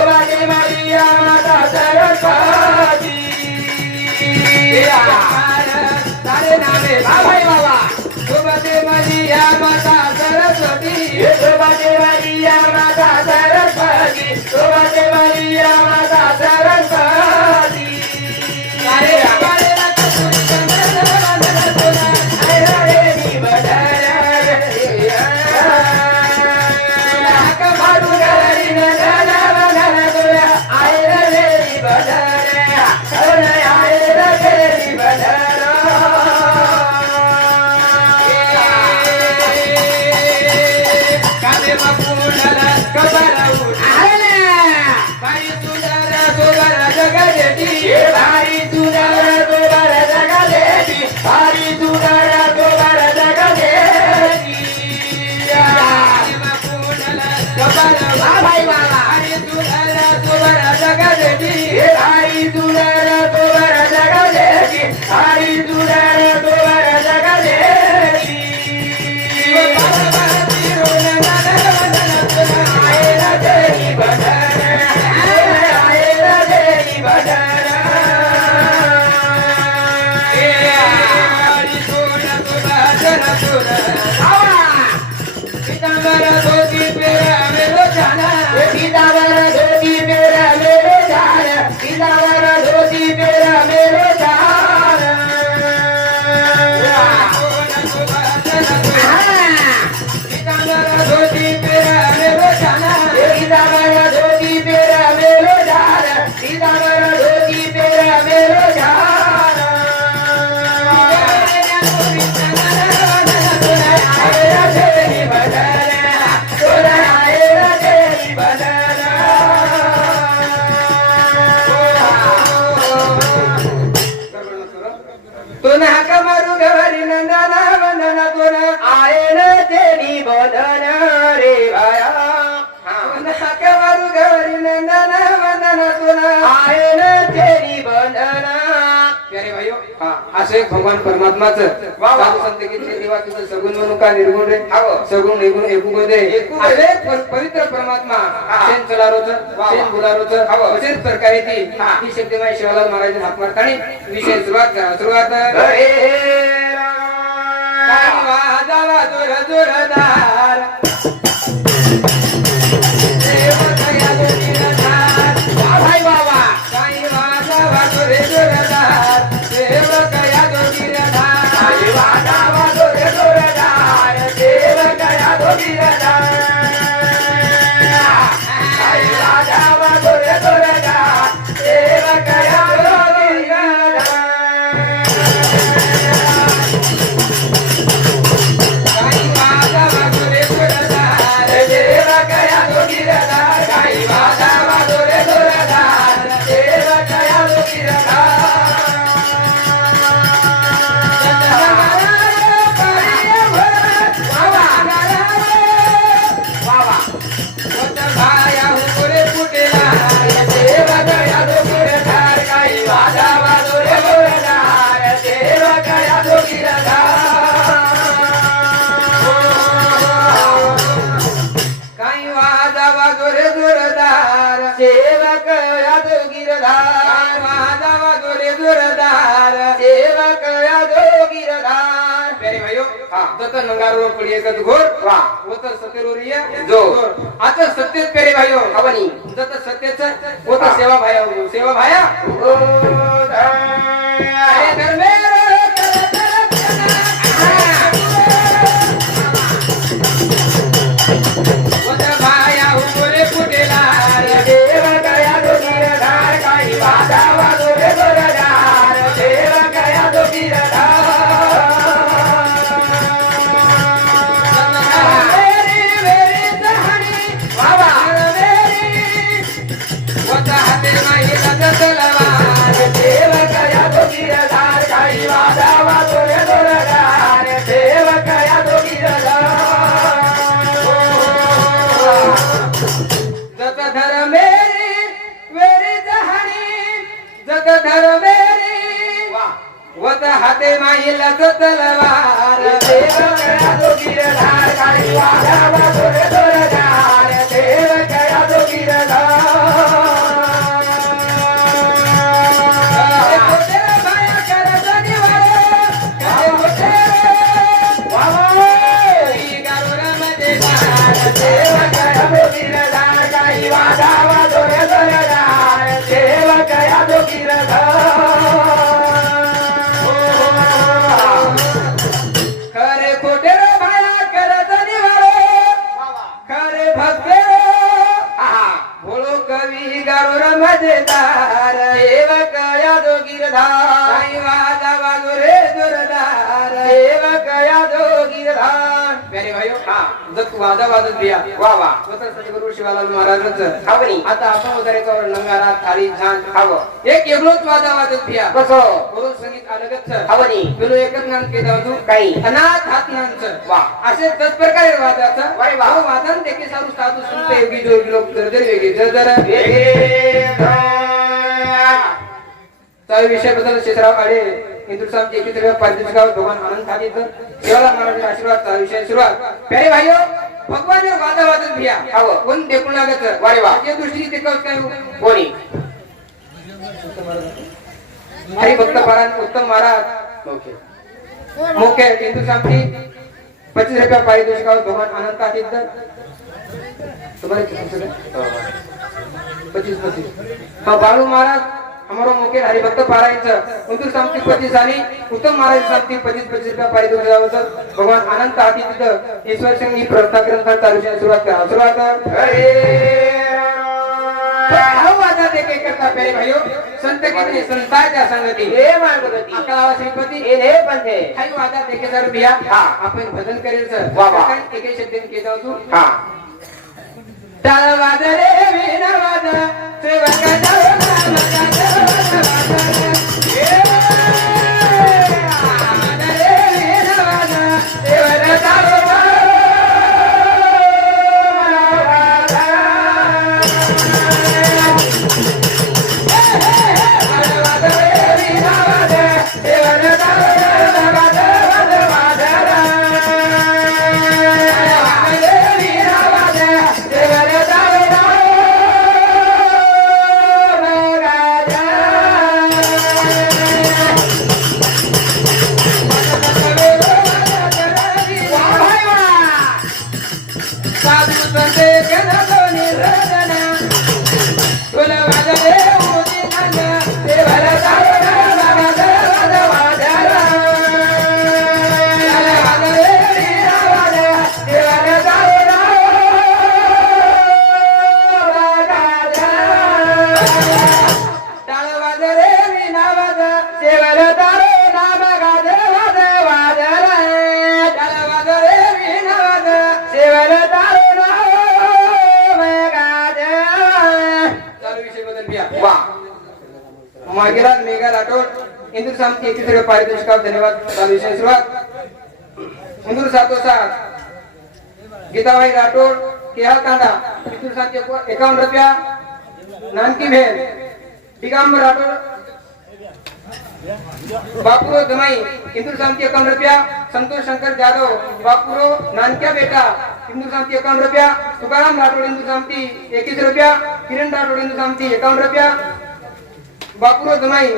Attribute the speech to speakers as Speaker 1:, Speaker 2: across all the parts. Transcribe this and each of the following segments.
Speaker 1: se vaya. ದುರರ ತೋರ ಜಗದೇಶಿ ಹರಿ ದುರರ ತೋರ असं एक भगवान परमात्माचं देवाचं सगुण म्हणू का निर्गुण रे. सगुण निर्गुण एकू दे पवित्र परमात्मा. शेण चलारोच शेण बुलारोच असेच प्रकार येते ही. शब्द माय शिवालाल महाराज हात मारतानी विषय सुरुवात करा. सुरुवात वाजावा जोर जोरदार. सत नंगारोर पडी एकच घोर. वा. होत सतेरोरिय जो. आता सत्यच पेरे भाई हवानी. जत सत्यच होत सेवा भाया. सेवा भाया. तलवार
Speaker 2: वाजा वाजत बिया वा वा. स्वतः सद्गुरु शिवालाल महाराजांचं. हावणी आता आपण वगैरे कवर नंगारा थाळी झांज हावं एक एवढंच वाजा वाजत बिया कसं गुरु संगीत अलगच हावणी पेलो एकच नाम केलं होतो काही अनाथ हात नामचं. वा. असे दस प्रकारे वादाचं. वारे वा. वादन देखील सारू साधू संत योगी जोगी लोक जर जर वेगळे जर जर. त्या विषयाबद्दल शेषराव आडे हिंदुस्तान एकत्र पारितोषिक गाव भगवान आनंद खाली तर शिवाला महाराज आशीर्वाद विषय सुरुवात. प्यारे भाइयो भगवान वादा वादन भिया. हवं कोण देखून लागत? वारे वा. या दृष्टीने ते कळत काय कोणी? हरी भक्त महाराज उत्तम महाराज. मुख्य हिंदू सामती पच्चीस रुपया पारितोषिकावर भगवान आनंद तर तुम्हारे कितने से? पच्चीस पच्चीस. हाँ बाळू महाराज हमारो मुख्य हरिभक्त पारायणचं सामती पच्चीस आणि उत्तम महाराज सामती पच्चीस पच्चीस रुपया पारितोषिकावर भगवान अनंत हाती तिथं ईश्वर सिंग प्रस्ताव ग्रंथ चालू सुरुवात करा सुरुवात ते काय करता प्यारे भाइयो संत किती संताच्या संगती। हे मार्गगती अकरावा श्रीपती हे हे पंथे। वादा देखे जर बिया हा। आपण भजन करेल सर। वा एके केलं होतो हा। टाळ वाज रे वीण सेवक जाऊ Yeah. मागेला मेघा राठोड इंदूर सामती एकतीस रुपये पारितोषिकावर धन्यवाद. चालू विषय सुरुवात. इंदूर गीताबाई राठोड केहा कांडा इंदूर सामती एकावन्न रुपया नानकी भेल दिगंबर राठोड बापुरो जमाई इंदूर सामती एकावन्न रुपया संतोष शंकर जाधव बापुरो नानक्या बेटा इंदूर सामती एकावन्न रुपया तुकाराम राठोड इंदूर सामती एकतीस रुपया किरण राठोड इंदूर सामती एकावन्न रुपया बापुरो जमाई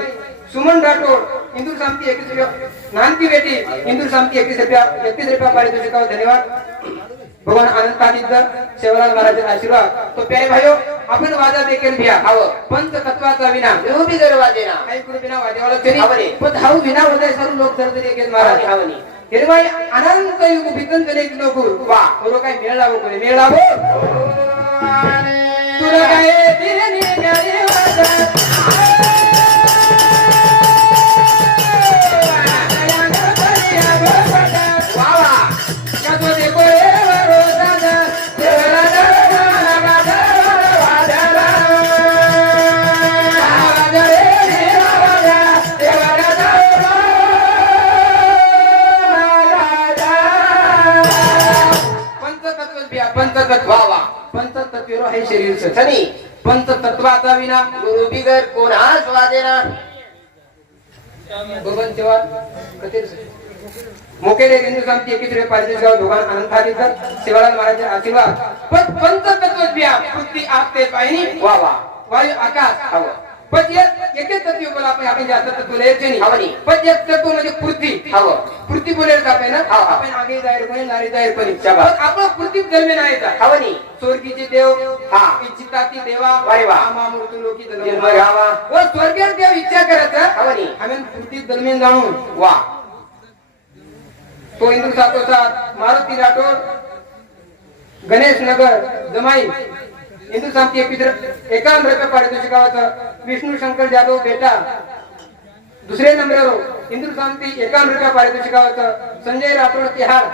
Speaker 2: सुमन राठोड इंदूर सामती एकतीस रुपया नानकी बेटी इंदूर सामती एकतीस रुपया एकतीस रुपया पारितोषिकावर धन्यवाद. भगवान आनंद पाटील सेवालाल महाराज आशीर्वाद. तो प्यारे भाइयों आपण वाजा देखील घ्या. हवं. पंच तत्वाचा विना
Speaker 1: उभी जर वाजेना
Speaker 2: काही कुठे बिना तरी. पण हाऊ विना होते सर्व लोक तरी एक महाराज.
Speaker 1: हवनी.
Speaker 2: हिरवाई अनंत युग भिकन तरी एक लोक वा. बरो काय? मेळ लावो कोणी? मेळ लावो? तुला काय दिले निघाली वाजा पंचतत्व शरीर शरीर
Speaker 1: सनी
Speaker 2: पंचतत्वाचा विना
Speaker 1: गुरु बिगर कोण आज वाजेना?
Speaker 2: भगवान सेवा कथेर मोकेले हिंदू सामती एकत्र पारितोषिकावर भगवान अनंतानी तर शिवालाल महाराजांचे आशीर्वाद. पण पंचतत्व बिया पृथ्वी आपते पाहिनी
Speaker 1: वा वा.
Speaker 2: वायू आकाश.
Speaker 1: हवा
Speaker 2: पण एक एकच तत्व बोला आपण आपण जास्त तत्व लिहायचे नाही
Speaker 1: हवं नाही.
Speaker 2: पण एक तत्व म्हणजे पृथ्वी
Speaker 1: हवं
Speaker 2: पृथ्वी बोलायचं आपण ना. आपण आगे जाहीर कोणी नारी जाहीर कोणी
Speaker 1: शाबास.
Speaker 2: पण आपलं पृथ्वी जन्मे नाही येत
Speaker 1: हवनी
Speaker 2: स्वर्गीचे देव
Speaker 1: हा.
Speaker 2: इच्छिताती देवा
Speaker 1: वारे वा.
Speaker 2: मामृत्यू लोकी
Speaker 1: जन्म
Speaker 2: जन्म
Speaker 1: घ्यावा.
Speaker 2: व स्वर्गीय देव इच्छा करत
Speaker 1: हवनी.
Speaker 2: आम्ही पृथ्वी दरम्यान जाणून
Speaker 1: वा
Speaker 2: तो इंदू सातो सात मारुती राठोड गणेश नगर जमाई हिंदू शांती एपिसोड एकावन्न रुपये पारितोषिकावरचं विष्णू शंकर जाधव बेटा दुसरे नंबरवर हिंदू शांती एकावन्न रुपये पारितोषिकावरचं संजय राठोड तिहार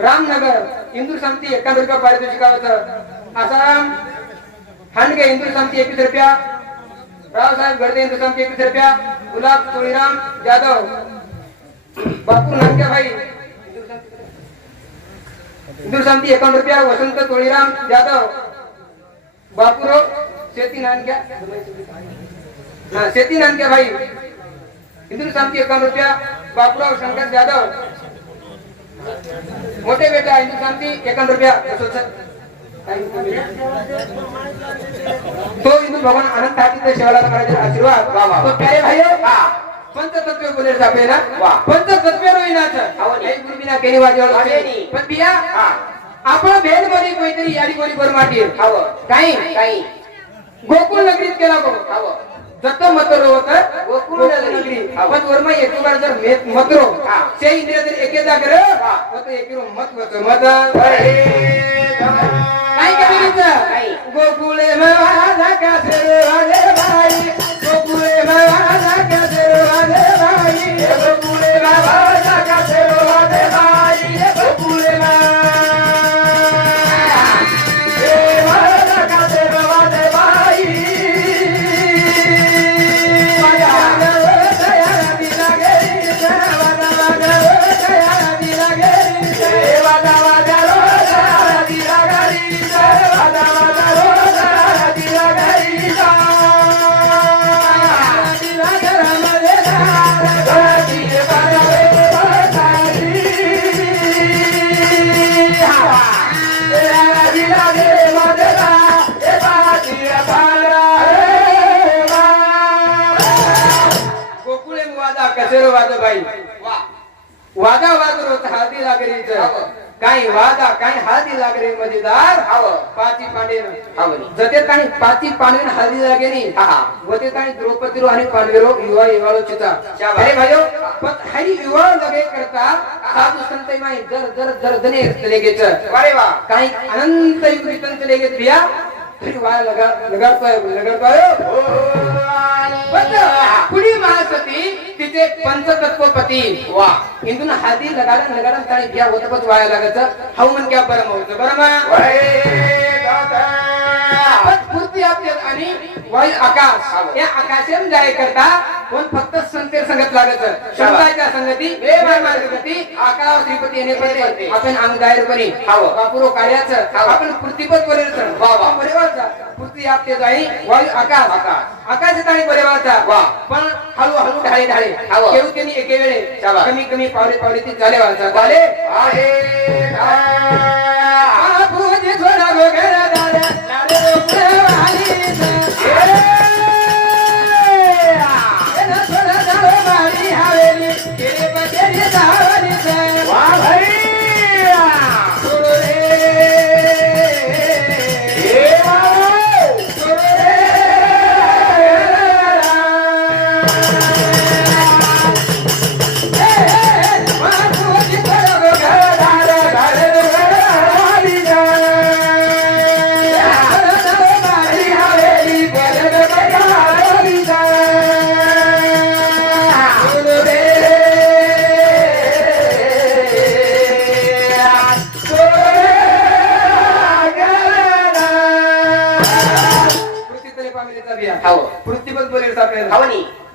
Speaker 2: रामनगर हिंदू शांती एकावन्न रुपये पारितोषिकावरचं आसाराम हांडगे हिंदू शांती एकवीस रुपया रावसाहेब गडदे हिंदू शांती एकवीस रुपया गुलाब तुळीराम जाधव बापू नानकेभाई हिंदू शांती एकावन्न रुपया वसंत तुळीराम जाधव बापूराव शेती नानक्या. हा शेती नानकेभाई हिंदू शांती एकावन्न रुपया बापूराव शंकर जाधव. मोठे बेटा हिंदू शांती एकावन्न रुपया तो हिंदू भगवान अनंत हाती शिवाला महाराज आशीर्वाद.
Speaker 1: वा, वा.
Speaker 2: तो प्यारे भाई
Speaker 1: हा.
Speaker 2: पंचतत्व बोले सापे ना. पंचतत्व रोहिनाच
Speaker 1: हो नी.
Speaker 2: काही गुरुबिना केली वाजेवर.
Speaker 1: वाजेनी.
Speaker 2: पण बिया
Speaker 1: हा.
Speaker 2: आपण भेदमध्ये काहीतरी याडी कोणी करून माटी
Speaker 1: हवं
Speaker 2: काही
Speaker 1: काही
Speaker 2: गोकुळ नगरीत केला गो
Speaker 1: हवं
Speaker 2: जत मतरो होत
Speaker 1: गोकुळ नगरी.
Speaker 2: नगरी
Speaker 1: हा.
Speaker 2: पण वर्मा एक बार जर मतरो
Speaker 1: हा.
Speaker 2: इंद्रिय जर
Speaker 1: हा.
Speaker 2: मत एकीरो
Speaker 1: काही
Speaker 2: करीत गोकुळे बाई. गोकुळे रोत हाती लागरीच. काही वादा काही हाती लागरे मजेदार. पाची पांडेन. जते काही पाची पांडेन हाती लागेनी
Speaker 1: हा, हा.
Speaker 2: वते काही द्रौपदीरो आणि पांडवेरो युवा युवालो चिता. अरे भाइयो पण हाई युवा लगे करता साधु संत माई जर जर जर दने चले गेच
Speaker 1: अरे वा
Speaker 2: काही अनंत युग रिटर्न चले गेच बिया तरी वाया लगा लगाडतोय लगाडतोय पण पुढी महासती तिचे पंचतत्वपती.
Speaker 1: वा.
Speaker 2: इंदून हाती लगाडन लगाडन ताणी बिया होत पण वाया लागायचं. हाऊ म्हण क्या बरं होतं बरं मा पण पूर्ती आपल्यात आणि वायू आकाश. या आकाशात जाय करता कोण फक्त संतेर संगत लागत. शब्दाच्या संगती आकाश श्रीपती येणे पडते आपण बनी. बापुरो कार्याचं. आपण पूर्तीपत बरेच
Speaker 1: वा, वा.
Speaker 2: बरेवाचा पूर्ती आपते जाई वायू आकाश.
Speaker 1: आकाश.
Speaker 2: आकाशात आणि बरेवाचा
Speaker 1: वा.
Speaker 2: पण हळू हळू ढाळे. ढाळे त्यांनी एके वेळे. कमी कमी पावले पावले ती चाले वाचा चाले बापूजी केली बकेरी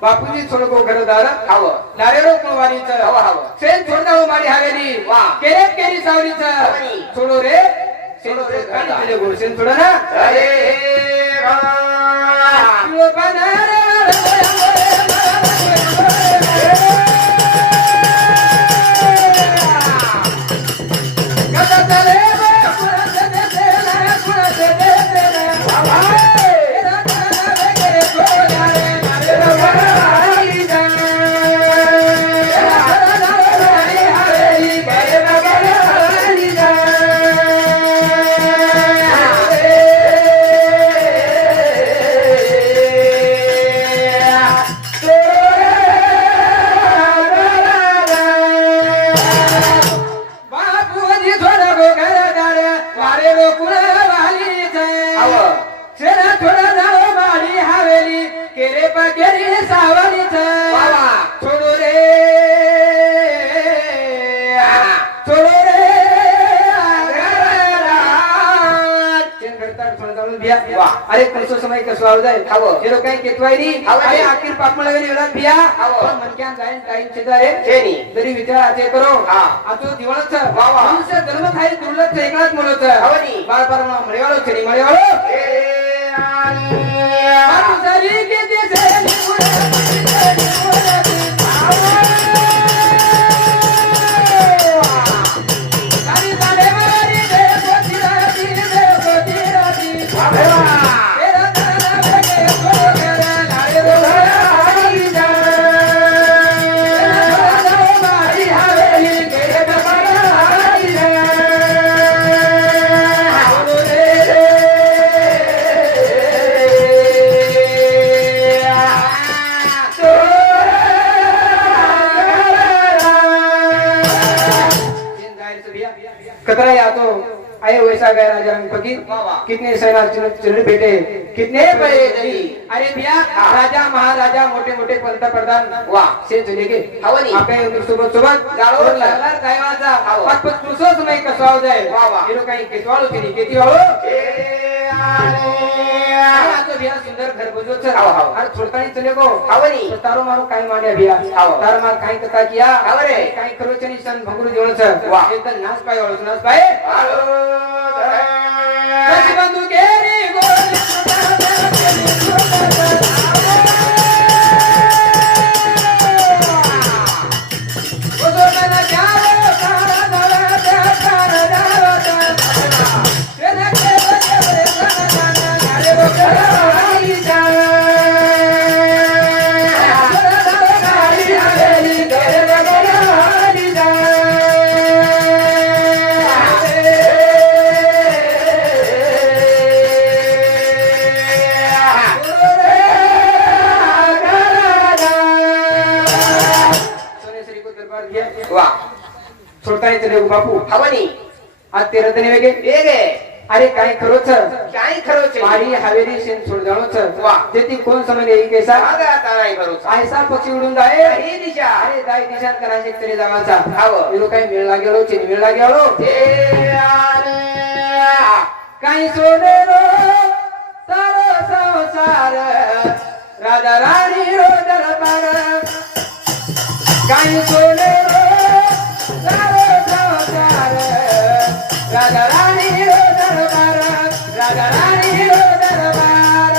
Speaker 2: बापूजी सोडको घरदार
Speaker 1: हवं
Speaker 2: लारेरो कुळवारीचं
Speaker 1: हवं, हवं.
Speaker 2: सेन छोडदाव माडी हवेली
Speaker 1: वा.
Speaker 2: केरेत केरी सावलीचं. सोडो रे
Speaker 1: सोडो रे,
Speaker 2: काढी
Speaker 1: काढा.
Speaker 2: केले गोड. सेन सोडो ना तुळो सोडताळून बिया.
Speaker 1: वा.
Speaker 2: अरे कसो समय कसो आव जाय लोक काही केतवायनी
Speaker 1: हावं.
Speaker 2: अरे आखिर पापमळ गेली वेळात बिया
Speaker 1: हावं.
Speaker 2: पण मनक्यान जाईन जाईन शेजारे
Speaker 1: शेणी.
Speaker 2: जरी विचार आते करो
Speaker 1: हा.
Speaker 2: आतो दिवळच
Speaker 1: वा वा.
Speaker 2: मनुष्य जन्म थाई दुर्लभ एकलाच मुळच
Speaker 1: हावनी.
Speaker 2: बाळ बाळ मळेवाळो छेडी मळेवाळो
Speaker 1: ए आणि
Speaker 2: माणसाली किती छेडी मुळे,
Speaker 1: वाह।
Speaker 2: कितने सेना चरण बेटे कितने
Speaker 1: दली।
Speaker 2: अरे भैया। राजा महाराजा मोठे मोठे पंतप्रधान
Speaker 1: वाह।
Speaker 2: से चले गे
Speaker 1: हवनी।
Speaker 2: आपे सोबत सोबत लागणार कसो काही केतवाळो केली केती वाळो भैया सुंदर
Speaker 1: हाव.
Speaker 2: अरे छोड़तानी चले गो
Speaker 1: हावनी.
Speaker 2: तारो मारो काय माने भैया
Speaker 1: हाव.
Speaker 2: तार मार काय कथा किया
Speaker 1: हाव रे.
Speaker 2: काय करो चनी सन भगुरु जेवण छ
Speaker 1: वाह.
Speaker 2: एकदम नाच पाय ओळख नाच पाय आज ते रतने वेगे?
Speaker 1: वेगे.
Speaker 2: अरे काय खरो छ
Speaker 1: काय खरो छे
Speaker 2: मारी हवेली जानो छ
Speaker 1: वाह.
Speaker 2: जेती कोण
Speaker 1: आता नाही करू
Speaker 2: ऐसा पक्षी उडून
Speaker 1: ही दिशा.
Speaker 2: अरे दाई दिशात करा शेतकरी
Speaker 1: हाव.
Speaker 2: लोक काही मिळला गेलो चिनी मिळला गेलो काही सोने रो सारो. संसार राजा राणी रो दरबार काही सोने रो राजा राणी रो हो दरबार राजा राणी हो दरबार.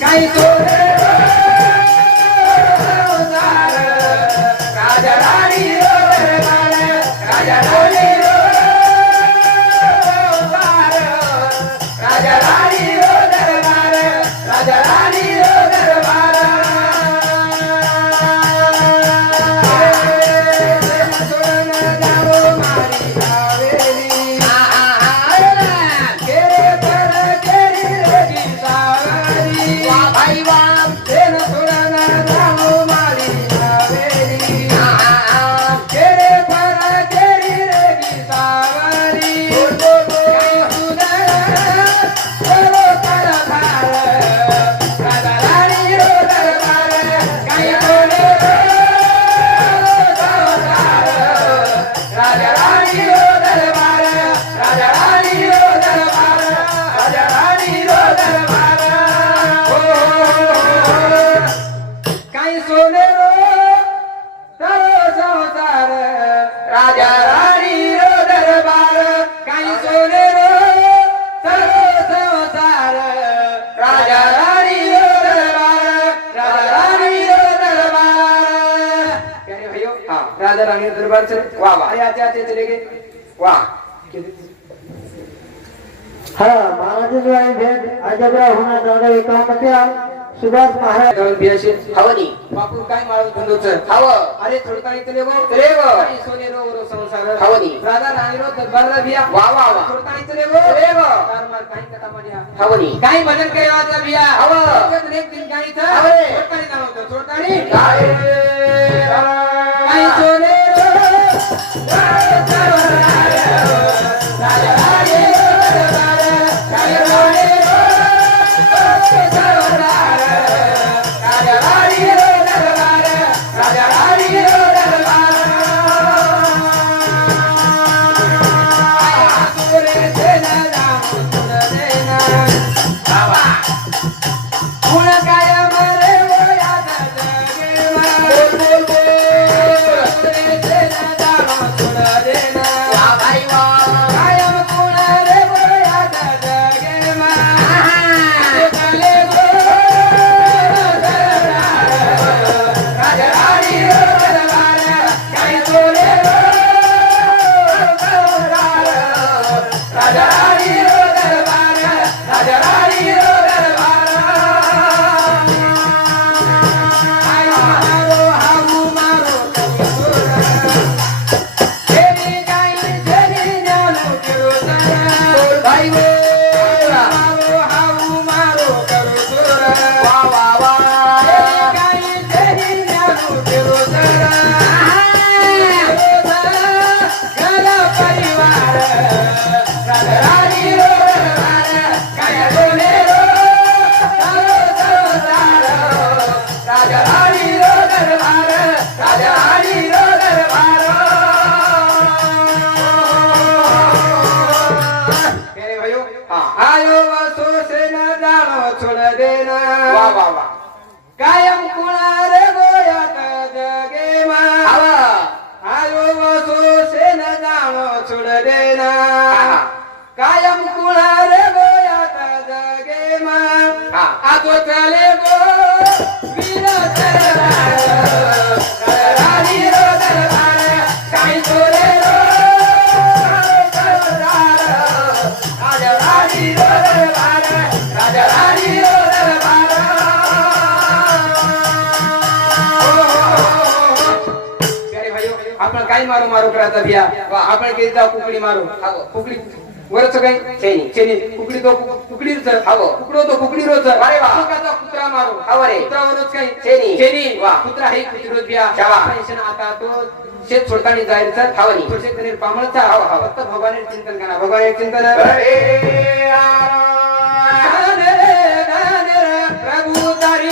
Speaker 2: काही हो, राजा राणी दरबार राजा राणी राणी
Speaker 3: अजबरा होणार दादा एकामध्ये सुभाष महाराज
Speaker 1: हवनी
Speaker 2: बापू काय धंदोच
Speaker 1: हव.
Speaker 2: अरे गो
Speaker 1: चले गो.
Speaker 2: काही सोने रो रो संसार?
Speaker 1: हवनी.
Speaker 2: राजा राणी रो दरबार बिया.
Speaker 1: वा, वा, वा.
Speaker 2: थोडतानी चले गो
Speaker 1: चले गो.
Speaker 2: तार मार काही कथा म्हणया
Speaker 1: हवनी
Speaker 2: काही भजन करे वाचा बिया?
Speaker 1: हव.
Speaker 2: एक दिन काही था
Speaker 1: हवे.
Speaker 2: थोडतानी जाणवतो थोडतानी
Speaker 1: काय
Speaker 2: काय मारू मारू करायचा भिया आपण केली जा कुकडी मारू. कुकडी. वरच काही
Speaker 1: चेनी
Speaker 2: चेनी कुकडी तो कुकडीच
Speaker 1: हवं
Speaker 2: कुकडो तो कुकडी रोज
Speaker 1: अरे
Speaker 2: वाचा कुत्रा मारू.
Speaker 1: हवं रे.
Speaker 2: कुत्रा रोज काही
Speaker 1: चेनी
Speaker 2: चेनी
Speaker 1: वा.
Speaker 2: कुत्रा हे कुत्री रोज बिया आता तो शेत सोडताना जायचं
Speaker 1: हवं
Speaker 2: थोडसे कधी पामळचा.
Speaker 1: हवा हवा.
Speaker 2: फक्त भगवान चिंतन करा. भगवान चिंतन.
Speaker 1: प्रभू तारी